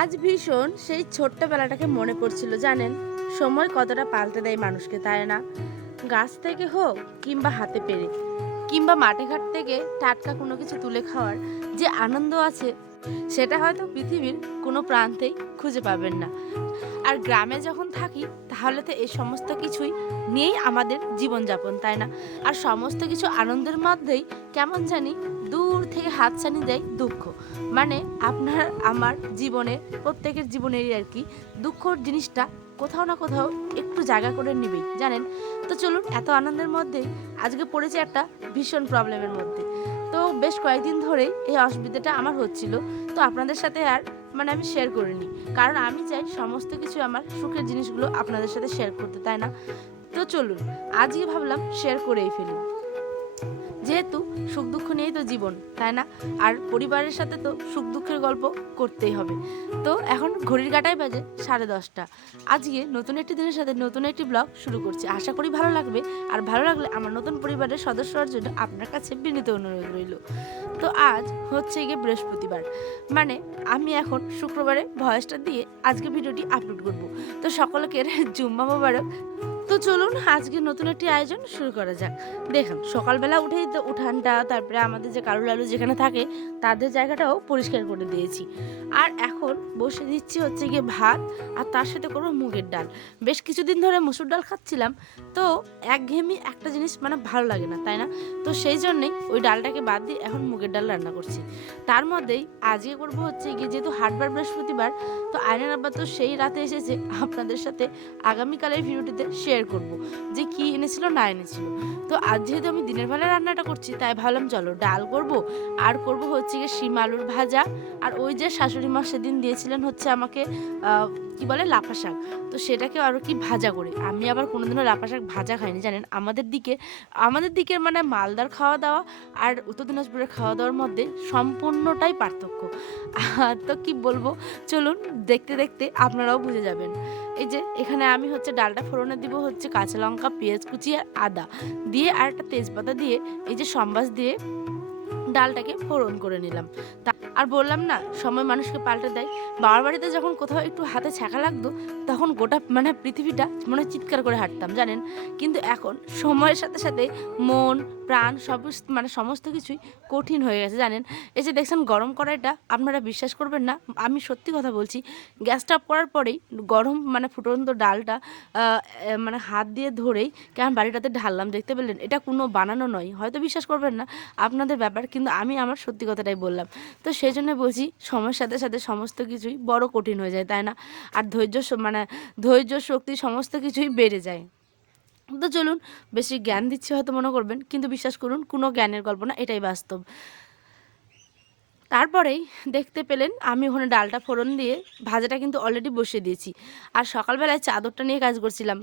আজ ভীষণ সেই ছোট্টবেলাটাকে মনে পড়ছিল, জানেন? সময় কতটা পাল্টে দেয় মানুষকে, তাই না? গাছ থেকে হোক কিংবা হাতে পেরে কিংবা মাঠে ঘাট থেকে টাটকা কোনো কিছু তুলে খাওয়ার যে আনন্দ আছে, সেটা হয়তো পৃথিবীর কোনো প্রান্তেই খুঁজে পাবেন না। আর গ্রামে যখন থাকি তাহলে তো এই সমস্ত কিছুই নিয়েই আমাদের জীবনযাপন, তাই না? আর সমস্ত কিছু আনন্দের মধ্যেই কেমন জানি দূর থেকে হাতছানি দেয় দুঃখ। মানে আপনার আমার জীবনে, প্রত্যেকের জীবনেরই আর কি, দুঃখর জিনিসটা কোথাও না কোথাও একটু জায়গা করে নিবেই, জানেন? তো চলুন, এত আনন্দের মধ্যে আজকে পড়েছে একটা ভীষণ প্রবলেমের মধ্যে। তো বেশ কয়েকদিন ধরেই এই অসুবিধাটা আমার হচ্ছিল। তো আপনাদের সাথে আর আমি শেয়ার করিনি, কারণ আমি চাই সমস্ত কিছু আমার সুখের জিনিসগুলো আপনাদের সাথে শেয়ার করতে, তাই না? তো চলুন, আজকে ভাবলাম শেয়ার করেই ফেলি, যেহেতু সুখ দুঃখ নিয়েই তো জীবন, তাই না? আর পরিবারের সাথে তো সুখ দুঃখের গল্প করতেই হবে। তো এখন ঘড়ির কাঁটায় বাজে 10:30। আজকে নতুন একটি দিনের সাথে নতুন একটি ব্লগ শুরু করছি, আশা করি ভালো লাগবে। আর ভালো লাগলে আমার নতুন পরিবারের সদস্য হওয়ার জন্য আপনার কাছে বিনীত অনুরোধ রইল। তো আজ হচ্ছে গিয়ে বৃহস্পতিবার, মানে আমি এখন শুক্রবারে ভয়েসটা দিয়ে আজকে ভিডিওটি আপলোড করব। তো সকলকে জুম্মা মোবারক। তো চলুন, আজকে নতুন একটি আয়োজন শুরু করা যাক। দেখুন, সকালবেলা উঠেই তো উঠানটা, তারপরে আমাদের যে কালু লালু যেখানে থাকে তাদের জায়গাটাও পরিষ্কার করে দিয়েছি। আর এখন বসে দিচ্ছি হচ্ছে গিয়ে ভাত, আর তার সাথে করবো মুগের ডাল। বেশ কিছুদিন ধরে মসুর ডাল খাচ্ছিলাম, তো একঘেয়েমি একটা জিনিস ভালো লাগে না, তাই না? তো সেই জন্যেই ওই ডালটাকে বাদ দিয়ে এখন মুগের ডাল রান্না করছি। তার মধ্যেই আজকে করবো হচ্ছে গিয়ে, যেহেতু হাটবার বৃহস্পতিবার, তো আয়নার আব্বা তো সেই রাতে এসেছে, আপনাদের সাথে আগামীকালের ভিডিওটিতে শেয়ার করব যে কি এনেছিল না এনেছিল। তো আজ যেহেতু আমি দিনের বেলা রান্নাটা করছি, তাই ভাবলাম চলো ডাল করব, আর করব হচ্ছে গিয়ে শিম আলুর ভাজা। আর ওই যে শাশুড়ি মা সেদিন দিয়েছিলেন হচ্ছে আমাকে কি বলে লাফা শাক, তো সেটাকে আরও কি ভাজা করে। আমি আবার কোনোদিনও লাফা শাক ভাজা খাইনি, জানেন? আমাদের দিকের মালদার খাওয়া দাওয়া আর উত্তর দিনাজপুরের খাওয়া দাওয়ার মধ্যে সম্পূর্ণটাই পার্থক্য। তো কি বলবো, চলুন দেখতে দেখতে আপনারাও বুঝে যাবেন। এই যে এখানে আমি হচ্ছে ডালটা ফোড়নে দিব হচ্ছে কাঁচা লঙ্কা, পেঁয়াজ কুচি আর আদা দিয়ে, আর একটা তেজপাতা দিয়ে, এই যে সম্বাস দিয়ে ডালটাকে ফোড়ন করে নিলাম। আর বললাম না, সময় মানুষকে পাল্টে দেয়। বাবার বাড়িতে যখন কোথাও একটু হাতে ছ্যাঁকা লাগতো, তখন গোটা পৃথিবীটা চিৎকার করে হাঁটতাম, জানেন? কিন্তু এখন সময়ের সাথে সাথে মন প্রাণ সব সমস্ত কিছুই কঠিন হয়ে গেছে, জানেন? এই যে দেখছেন গরম কড়াইটা, আপনারা বিশ্বাস করবেন না, আমি সত্যি কথা বলছি, গ্যাসটা অফ করার পরেই গরম ফুটন্ত ডালটা হাত দিয়ে ধরেই কেমন বাড়িটাতে ঢাললাম, দেখতে পেলেন? এটা কোনো বানানো নয়, হয়তো বিশ্বাস করবেন না, আপনাদের ব্যাপার, কিন্তু আমি আমার সত্যি কথাটাই বললাম। তো সেই জন্য বলছি, সময়ের সাথে সাথে সমস্ত কিছুই বড় কঠিন হয়ে যায়, তাই না? আর ধৈর্য শক্তি সমস্ত কিছুই বেড়ে যায়। তো চলুন, বেশি জ্ঞান দিচ্ছি হয়তো মনে করবেন, কিন্তু বিশ্বাস করুন, কোনো জ্ঞানের গল্প না, এটাই বাস্তব। তারপরেই দেখতে পেলেন আমি ওখানে ডালটা ফোড়ন দিয়ে ভাজাটা কিন্তু অলরেডি বসিয়ে দিয়েছি। আর সকালবেলায় চাদরটা নিয়ে কাজ করছিলাম,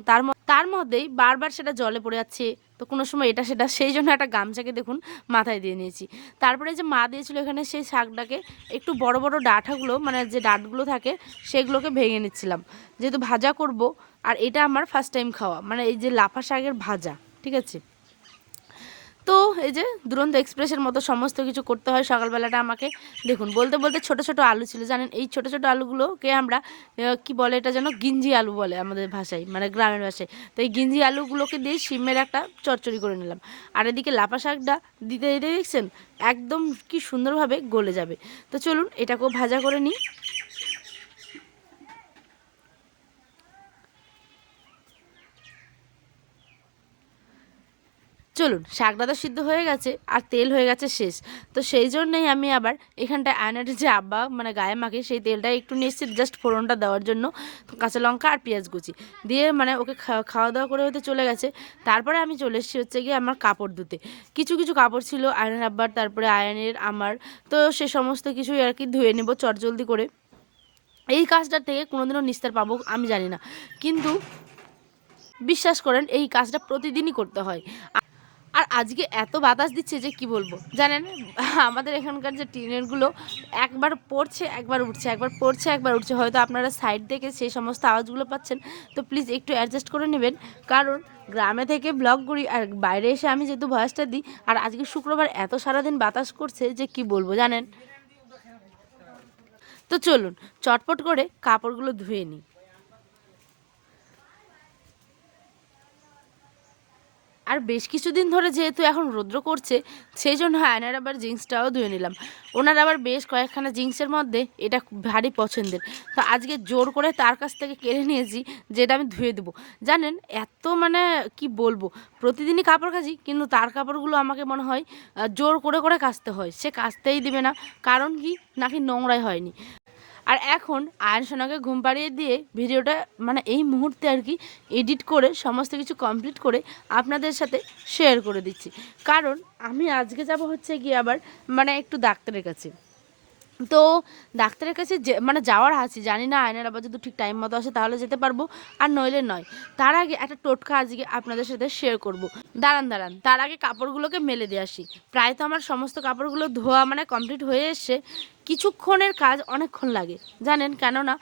তার মধ্যেই বারবার সেটা জলে পড়ে যাচ্ছে, তো কোনো সময় এটা সেটা, সেই জন্য একটা গামছাকে দেখুন মাথায় দিয়ে নিয়েছি। তারপরে যে মা দিয়েছিল এখানে, সেই শাকটাকে একটু বড় বড় ডাঁটাগুলো, যে ডাঁটগুলো থাকে সেগুলোকে ভেঙে নিচ্ছিলাম, যেহেতু ভাজা করব। আর এটা আমার ফার্স্ট টাইম খাওয়া, এই যে লাফা শাকের ভাজা, ঠিক আছে? তো এই যে দুরন্ত এক্সপ্রেসের মতো সমস্ত কিছু করতে হয় সকালবেলাটা আমাকে। দেখুন, বলতে বলতে ছোট ছোট আলু ছিল, জানেন? এই ছোট ছোট আলুগুলোকে আমরা কি বলে, এটা যেন গিঞ্জি আলু বলে আমাদের ভাষায়, গ্রামের ভাষায়। তো এই গিঞ্জি আলুগুলোকে দিয়ে শিমের একটা চচ্চড়ি করে নিলাম। আর এদিকে লাফা শাকটা দিতে দিতে দেখছেন একদম কি সুন্দরভাবে গলে যাবে। তো চলুন এটাকেও ভাজা করে নিই। চলুন, শাকটা তো সিদ্ধ হয়ে গেছে আর তেল হয়ে গেছে শেষ। তো সেই জন্যই আমি আবার এখানটায় আয়নার যে আব্বা গায়ে মাখে সেই তেলটা একটু নিয়ে এসেছি, জাস্ট ফোড়নটা দেওয়ার জন্য। কাঁচা লঙ্কা আর পেঁয়াজ কুচি দিয়ে ওকে খাওয়া দাওয়া করে হতে চলে গেছে। তারপরে আমি চলে এসেছি হচ্ছে গিয়ে আমার কাপড় ধুতে। কিছু কিছু কাপড় ছিল আয়নার আব্বার, তারপরে আয়নের আমার। তো সে সমস্ত কিছুই আর কি ধুয়ে নেবো চটজলদি করে। এই কাজটার থেকে কোনোদিনও নিস্তার পাবো আমি জানি না, কিন্তু বিশ্বাস করেন এই কাজটা প্রতিদিনই করতে হয়। আর আজকে এত বাতাস দিচ্ছে যে কি বলবো, জানেন? আমাদের এখানকার যে টিনেরগুলো একবার পড়ছে একবার উঠছে, একবার পড়ছে একবার উঠছে, হয়তো আপনারা সাইড থেকে সেই সমস্ত আওয়াজগুলো পাচ্ছেন। তো প্লিজ একটু অ্যাডজাস্ট করে নেবেন, কারণ গ্রামে থেকে ব্লগ করি আর বাইরে এসে আমি যেহেতু ভয়েসটা দিই। আর আজকে শুক্রবার এত সারাদিন বাতাস করছে যে কি বলবো, জানেন? তো চলুন চটপট করে কাপড়গুলো ধুয়ে নিই। আর বেশ কিছুদিন ধরে যেহেতু এখন রৌদ্র করছে, সেই জন্য আয়নার আবার জিন্সটাও ধুয়ে নিলাম। ওনার আবার বেশ কয়েকখানা জিন্সের মধ্যে এটা খুব ভারী পছন্দের। তো আজকে জোর করে তার কাছ থেকে কেড়ে নিয়েছি যে এটা আমি ধুয়ে দেবো। জানেন এত মানে কি বলবো, প্রতিদিনই কাপড় কাচি কিন্তু তার কাপড়গুলো আমাকে মনে হয় জোর করে করে কাচতে হয়। সে কাচতেই দিবে না। কারণ কি, নাকি নোংরাই হয়নি। আর এখন আয়ন সোনাকে ঘুম পাড়িয়ে দিয়ে ভিডিওটা মানে এই মুহূর্তে আর কি এডিট করে সমস্ত কিছু কমপ্লিট করে আপনাদের সাথে শেয়ার করে দিচ্ছি। কারণ আমি আজকে যাব হচ্ছে গিয়ে আবার মানে একটু ডাক্তারের কাছে। তো ডাক্তারের কাছে যে মানে যাওয়ার আছে, জানি না আয়নার আবার যদি ঠিক টাইম মতো আসে তাহলে যেতে পারবো, আর নইলে নয়। তার আগে একটা টোটকা আজকে আপনাদের সাথে শেয়ার করব। দাঁড়ান দাঁড়ান, তার আগে কাপড়গুলোকে মেলে দিয়ে আসি। প্রায় তো আমার সমস্ত কাপড়গুলো ধোয়া মানে কমপ্লিট হয়ে এসছে। কিছুক্ষণের কাজ অনেকক্ষণ লাগে জানেন, কেননা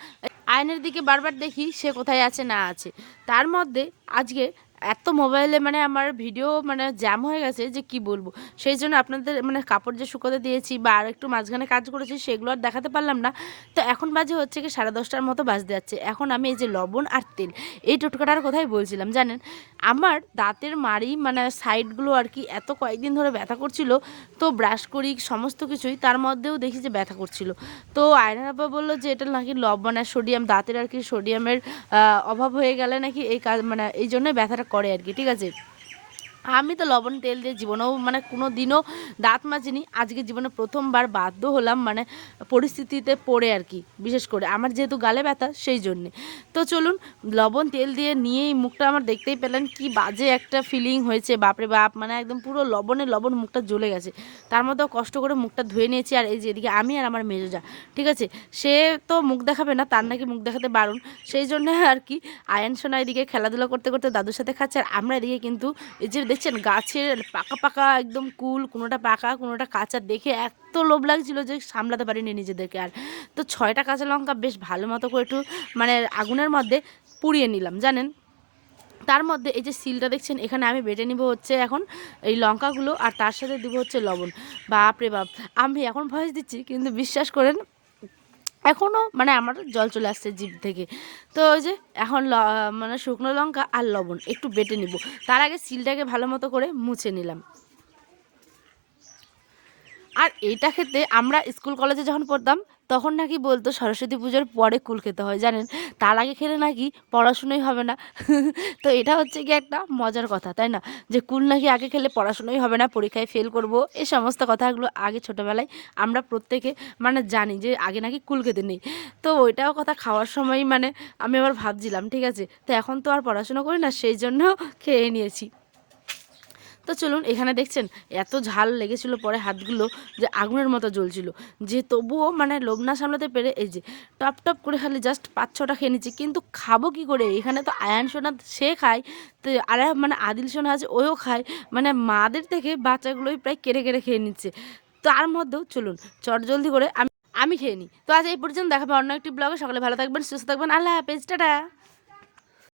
আয়নের দিকে বারবার দেখি সে কোথায় আছে না আছে। তার মধ্যে আজকে এত মোবাইলে মানে আমার ভিডিও মানে জ্যাম হয়ে গেছে যে কি বলবো। সেই জন্য আপনাদের মানে কাপড় যে শুকোতে দিয়েছি বা আর একটু মাঝখানে কাজ করেছি সেগুলো আর দেখাতে পারলাম না। তো এখন বাজে হচ্ছে কি 10:30টার মতো বাজতে যাচ্ছে। এখন আমি এই যে লবণ আর তেল, এই টোটকাটার কথাই বলছিলাম। জানেন আমার দাঁতের মাড়ি মানে সাইডগুলো আর কি এত কয়েকদিন ধরে ব্যথা করছিল। তো ব্রাশ করি সমস্ত কিছুই, তার মধ্যেও দেখি যে ব্যথা করছিল। তো আয়নার আব্বা বললো যে এটা নাকি লবণ আর সোডিয়াম, দাঁতের আর কি সোডিয়ামের অভাব হয়ে গেলে নাকি এই কাজ মানে এই জন্যই ব্যথাটা করে আর কি। ঠিক আছে, আমি তো লবণ তেল দিয়ে জীবনেও মানে কোনো দিনও দাঁত মাজিনি। আজকে জীবনে প্রথমবার বাধ্য হলাম মানে পরিস্থিতিতে পড়ে আর কি, বিশেষ করে আমার যেহেতু গালে ব্যথা সেই জন্যে। তো চলুন লবণ তেল দিয়ে নিয়েই মুখটা আমার দেখতেই পেলেন কি বাজে একটা ফিলিং হয়েছে, বাপরে বাপ, মানে একদম পুরো লবণে লবণ মুখটা জ্বলে গেছে। তার মধ্যেও কষ্ট করে মুখটা ধুয়ে নিয়েছি। আর এই যে এদিকে আমি আর আমার মেজোজা, ঠিক আছে, সে তো মুখ দেখাবে না, তার নাকি মুখ দেখাতে বারণ। সেই জন্য আর কি আয়ান সোনা এদিকে খেলাধুলা করতে করতে দাদুর সাথে খাচ্ছে, আর আমরা এদিকে কিন্তু এই যে দেখছেন গাছের পাকা পাকা একদম কুল, কোনোটা পাকা কোনোটা কাঁচা, দেখে এত লোভ লাগছিল যে সামলাতে পারিনি নিজেদেরকে। আর তো 6টা কাঁচা লঙ্কা বেশ ভালো মতো করে একটু মানে আগুনের মধ্যে পুড়িয়ে নিলাম জানেন। তার মধ্যে এই যে সিলটা দেখছেন, এখানে আমি বেটে নিব হচ্ছে এখন এই লঙ্কাগুলো, আর তার সাথে দিব হচ্ছে লবণ। বাপ রে বাপ, আমি এখন ভয়েস দিচ্ছি কিন্তু বিশ্বাস করেন এখনও মানে আমার জল চলে আসছে জিভ থেকে। তো ওই যে এখন মানে শুকনো লঙ্কা আর লবণ একটু বেটে নিব। তার আগে সিলটাকে ভালো মতো করে মুছে নিলাম। আর এইটা খেতে আমরা স্কুল কলেজে যখন পড়তাম তখন নাকি বলতো সরস্বতী পুজোর পরে কুল খেতে হয় জানেন, তার আগে খেলে নাকি পড়াশুনোই হবে না। তো এটা হচ্ছে কি একটা মজার কথা তাই না, যে কুল নাকি আগে খেলে পড়াশুনোই হবে না, পরীক্ষায় ফেল করব, এই সমস্ত কথাগুলো আগে ছোটোবেলায় আমরা প্রত্যেকে মানে জানি যে আগে নাকি কুল খেতে নেই। তো ওইটাও কথা খাওয়ার সময় মানে আমি আবার ভাবছিলাম, ঠিক আছে, তো এখন তো আর পড়াশুনো করি না সেই জন্য খেয়ে নিয়েছি। তো চলুন এখানে দেখছেন এত ঝাল লেগেছিল পরে হাতগুলো যে আগুনের মতো জ্বলছিল, যে তবুও মানে লোভ না সামলাতে পেরে এই যে টপ টপ করে খালি জাস্ট 5-6টা খেয়ে নিচ্ছি। কিন্তু খাবো কি করে, এখানে তো আয়ান সোনা সে খায়, তো আর মানে আদিল সোনা আছে ওও খায়, মানে মাদের থেকে বাচ্চাগুলোই প্রায় কেড়ে কেড়ে খেয়ে নিচ্ছে। তার মধ্যেও চলুন চট জলদি করে আমি আমি খেয়ে নিই। তো আজ এই পর্যন্ত, দেখাবে অন্য একটি ব্লগে। সকালে ভালো থাকবেন, সুস্থ থাকবেন, আল্লাহ হাফেজ, টাটা।